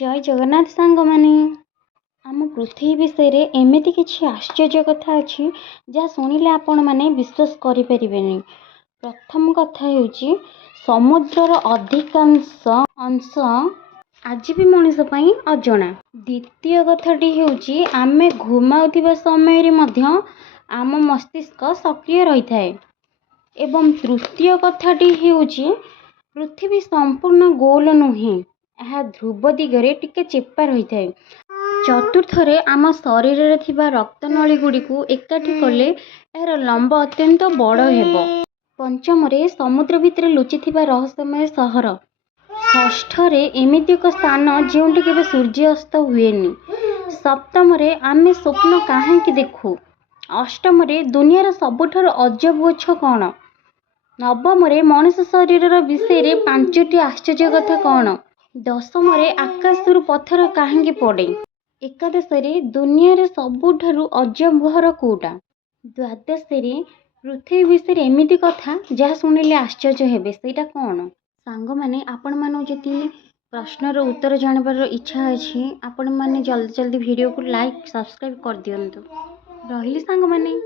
जय जगन्नाथ सांग माने आम पृथ्वी विषय रे एମିତି କିଛି आश्चर्य कथा अच्छी जहाँ शुणिले आपण माने विश्वास करि परिबेनी। प्रथम कथा हेउची समुद्रर अधिकांश अंश आज भी मनुष्य पई अजଣା। द्वितीय कथाटी हेउची आमे घुमाउथिबा समय रे मध्य आम मस्तिष्क सक्रिय रही थाए। एवं तृतीय कथाटी हेउची पृथ्वी संपूर्ण गोल नुहे, यह ध्रुव दिगरे टिके चेपा रही थाए। चतुर्थरे आम शरीर रे थिबा रक्तनली गुडी को एकाठी कले यार लंब अत्यंत बड़ हेबो। पंचमरे समुद्र भितर लुचिथिबा रहस्यमय सहर। षष्ठरे एमिति एक स्थान जोंटी केबे सूर्यास्त हुएनी। सप्तमरे आमे स्वप्न काहेकि देखु। अष्टमरे दुनियार सबुठार अजब गछ कौन। नवमरे मनुष्य शरीर विषय रे पांचटी आश्चर्य कथा कौन। दशमरे आकाशरु पत्थर काहेकि पड़े। एकादशरे दुनियार सबुठारु अजब घर कोटा। द्वादशरे पृथ्वी विषय रे एमिति कथा जहाँ शुणिले आश्चर्य हेबे सेटा कौन। सांग माने आपण मानो जति प्रश्नर उत्तर जानबार इच्छा अछि आपण माने जल्दी जल्दी वीडियो को लाइक सब्सक्राइब कर दियंतु। रहिली सांग माने।